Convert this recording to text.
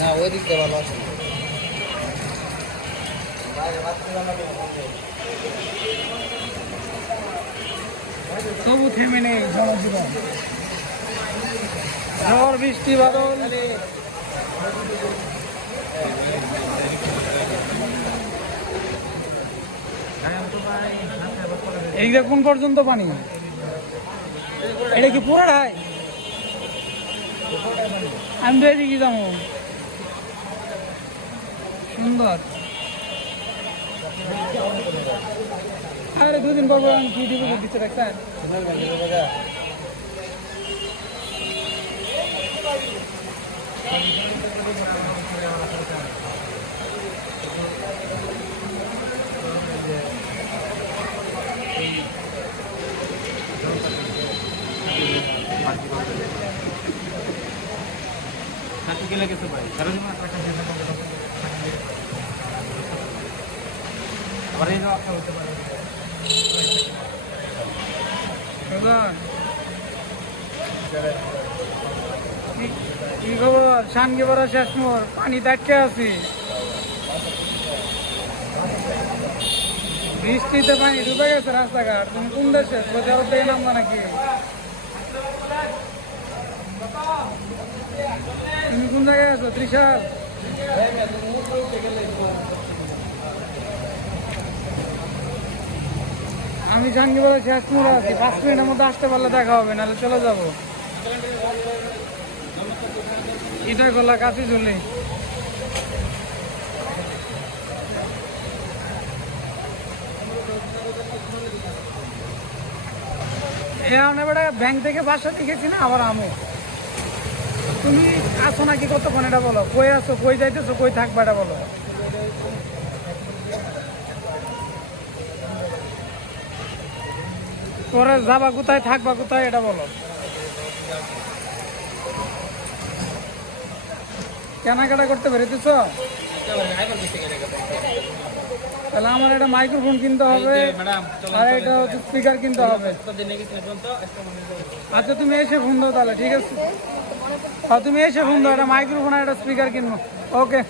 না, ওই দিক ভালো আছে। তবু থেমে নেই জনজীবন। ঝড়, বৃষ্টি, বাদল। এইটা কোন পর্যন্ত পানি? এটা কি পুরাটাই? আমি তো এদিকে যাব। সুন্দর। আরে দুদিন পর পর কি দিব দিচ্ছে দেখছেন বুঝলেন? কি- কি খবর? শানকে বড় শেষ মোর পানি দেখতে আছি। বৃষ্টিতে পানি ডুবে গেছে রাস্তাঘাট। তুমি কোন দেশে? কোথাও থেকে নামবা নাকি তুমি কোন জায়গায় আছো ত্রিশাল আমি জানকি বলে শেষ মোড়ে আছি। পাঁচ মিনিটের মধ্যে আসতে পারলে দেখা হবে, নাহলে চলে যাব। এটা গলা কাছে চলে ব্যাংক থেকে বাসা লিখেছি না? আবার আমো। তুমি আসো নাকি কতক্ষণ? এটা বলো। কই আসো কই যাইতেছো? কই থাকবা এটা বলো। পরে যাবা কোথায় থাকবা কোথায় এটা বলো। কেনাকাটা করতে পেরেছিস তাহলে আমার একটা মাইক্রোফোন কিনতে হবে। আর হচ্ছে স্পিকার কিনতে হবে। আচ্ছা তুমি এসে ফোন দাও তাহলে ঠিক আছে? হ্যাঁ তুমি এসে ফোন দাও একটা মাইক্রোফোন আর একটা স্পিকার কিনবো। ওকে